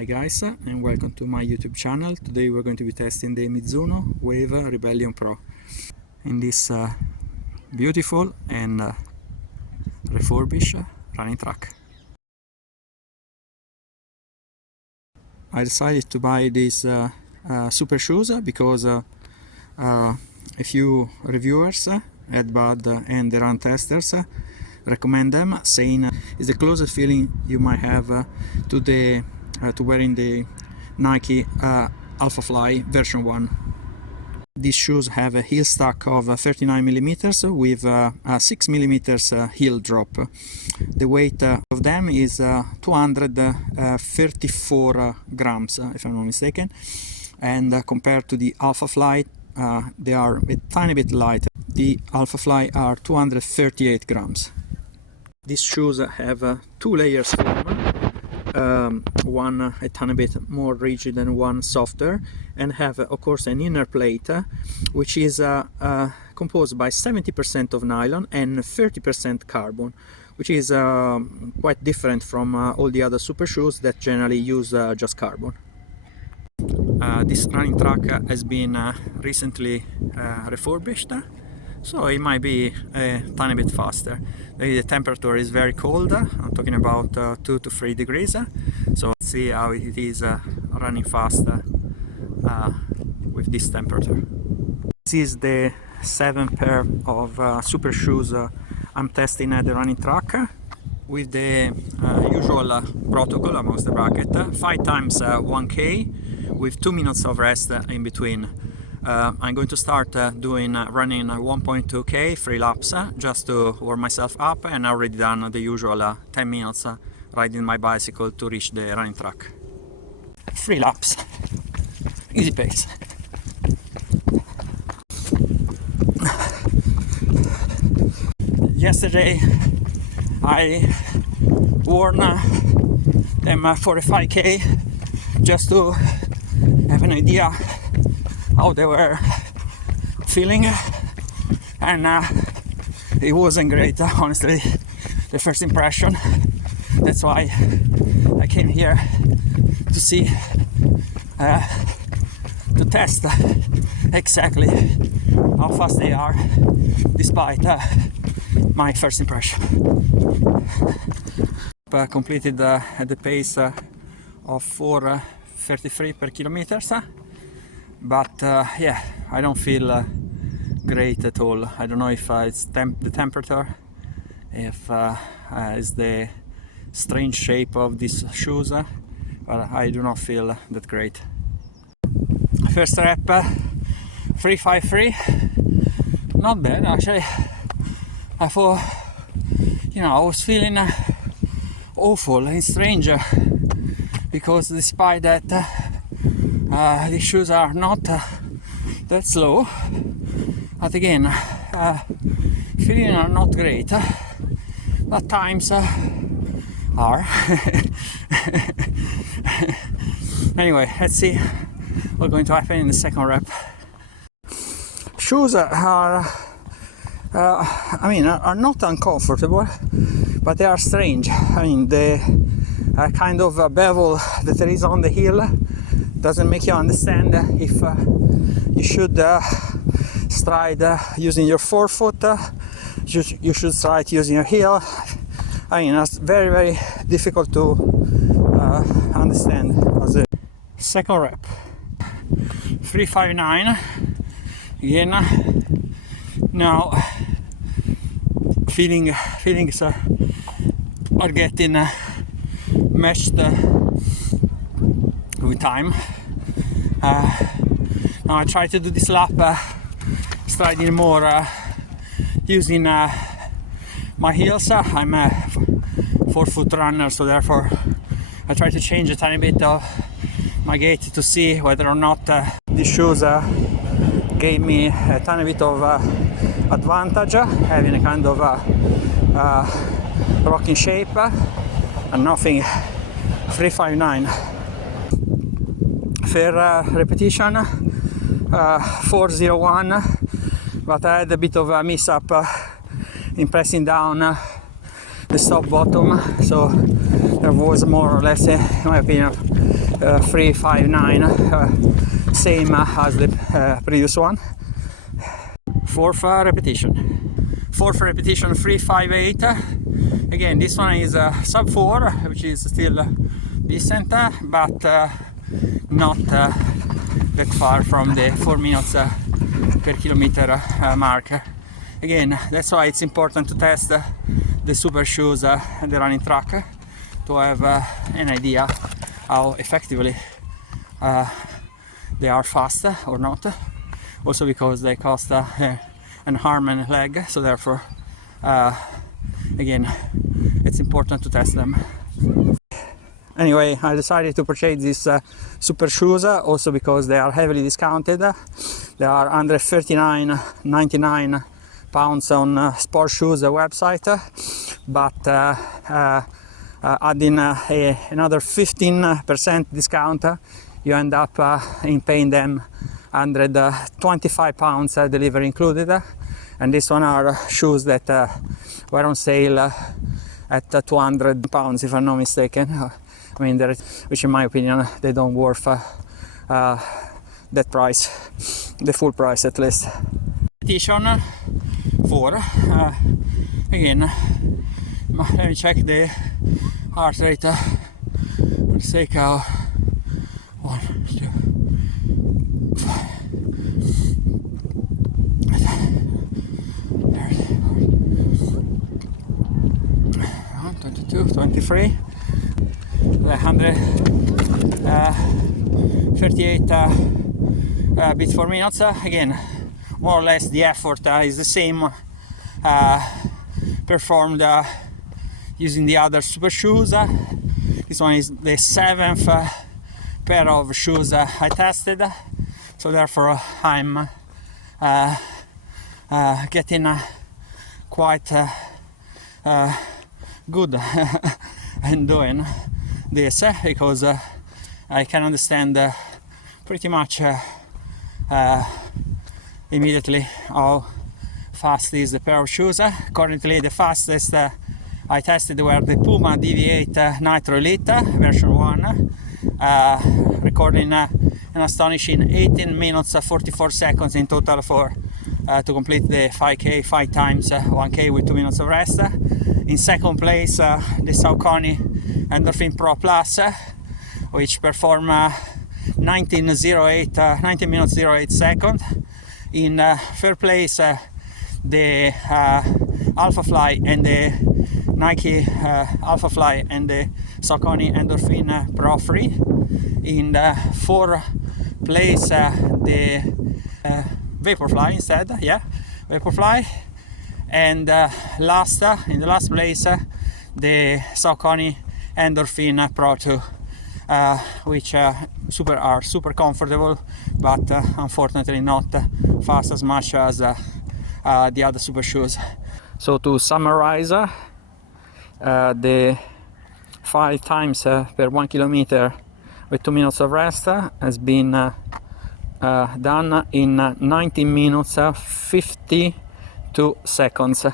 Hi guys, and welcome to my YouTube channel. Today we're going to be testing the Mizuno Wave Rebellion Pro in this beautiful and refurbished running track. I decided to buy these super shoes because a few reviewers, Ed Bud and the run testers, recommend them, saying it's the closest feeling you might have to wearing the Nike Alphafly version 1. These shoes have a heel stack of 39mm with a 6mm heel drop. The weight of them is 234 grams, if I'm not mistaken, and compared to the Alphafly, they are a tiny bit lighter. The Alphafly are 238 grams. These shoes have 2 layers form, one a tiny bit more rigid and one softer, and have of course an inner plate which is composed by 70% of nylon and 30% carbon, which is quite different from all the other super shoes that generally use just carbon. This running track has been recently refurbished, so it might be a tiny bit faster. The temperature is very cold, I'm talking about 2 to 3 degrees, so let's see how it is running fast with this temperature. This is the 7th pair of super shoes I'm testing at the running track, with the usual protocol amongst the bracket, 5 times 1K with 2 minutes of rest in between. I'm going to start running 1.2K 3 laps just to warm myself up, and I already done the usual 10 minutes riding my bicycle to reach the running track. 3 laps, easy pace. Yesterday I worn them for a 5K just to have an idea how they were feeling, and it wasn't great, honestly, the first impression. That's why I came here to see, to test exactly how fast they are despite my first impression. Completed at the pace of 4:33 per kilometers. But yeah, I don't feel great at all. I don't know if it's the temperature, if it's the strange shape of these shoes, but I do not feel that great. First rep, 3:53, not bad actually. I thought, I was feeling awful and strange because despite that these shoes are not that slow, but again, feeling are not great, but times are. Anyway, let's see what's going to happen in the second rep. Shoes are not uncomfortable, but they are strange. I mean, the kind of bevel that there is on the heel doesn't make you understand if you should stride using your forefoot, you should stride using your heel. I mean, it's very, very difficult to understand. Second rep, 3:59 again. Now feelings are getting meshed with time. Now I try to do this lap striding more using my heels. I'm a 4-foot runner, so therefore I try to change a tiny bit of my gait to see whether or not these shoes gave me a tiny bit of advantage, having a kind of rocking shape, and nothing. 3:59. For repetition, 4:01, but I had a bit of a mishap in pressing down the stop bottom, so there was more or less, in my opinion, 359, same as the previous one. Fourth repetition 358. Again, this one is sub 4, which is still decent, but not that far from the 4 minutes per kilometer mark. Again, that's why it's important to test the super shoes and the running track to have an idea how effectively they are fast or not. Also because they cost an arm and a leg, so therefore again, it's important to test them. Anyway, I decided to purchase these super shoes also because they are heavily discounted. They are under 39.99 pounds on Sport Shoes website, but adding another 15% discount, you end up in paying them 125 pounds delivery included. And this one are shoes that were on sale at 200 pounds if I'm not mistaken. I mean, which in my opinion they don't worth that price, the full price at least. Petition 4. Again, let me check the heart rate for the sake of 1, 2, 5, 22, 23, 138 beats per minute. Again, more or less the effort is the same performed using the other super shoes. This one is the 7th pair of shoes I tested, so therefore I'm getting quite good in doing this because I can understand pretty much immediately how fast is the pair of shoes. Currently the fastest I tested were the Puma Deviate Nitro Elite version 1, recording an astonishing 18 minutes 44 seconds in total for to complete the 5k 5 times 1k with 2 minutes of rest. In second place the Saucony Endorphin Pro Plus, which perform 19 minutes 08 seconds. In third place the Alphafly and the Nike Alphafly and the Saucony Endorphin Pro Free. In fourth place the Vaporfly instead, Vaporfly. And last, in the last place, the Saucony Endorphin Pro 2, which are super comfortable, but unfortunately not fast as much as the other super shoes. So to summarize, the 5 times per 1 kilometer with 2 minutes of rest has been done in 19 minutes 52 seconds.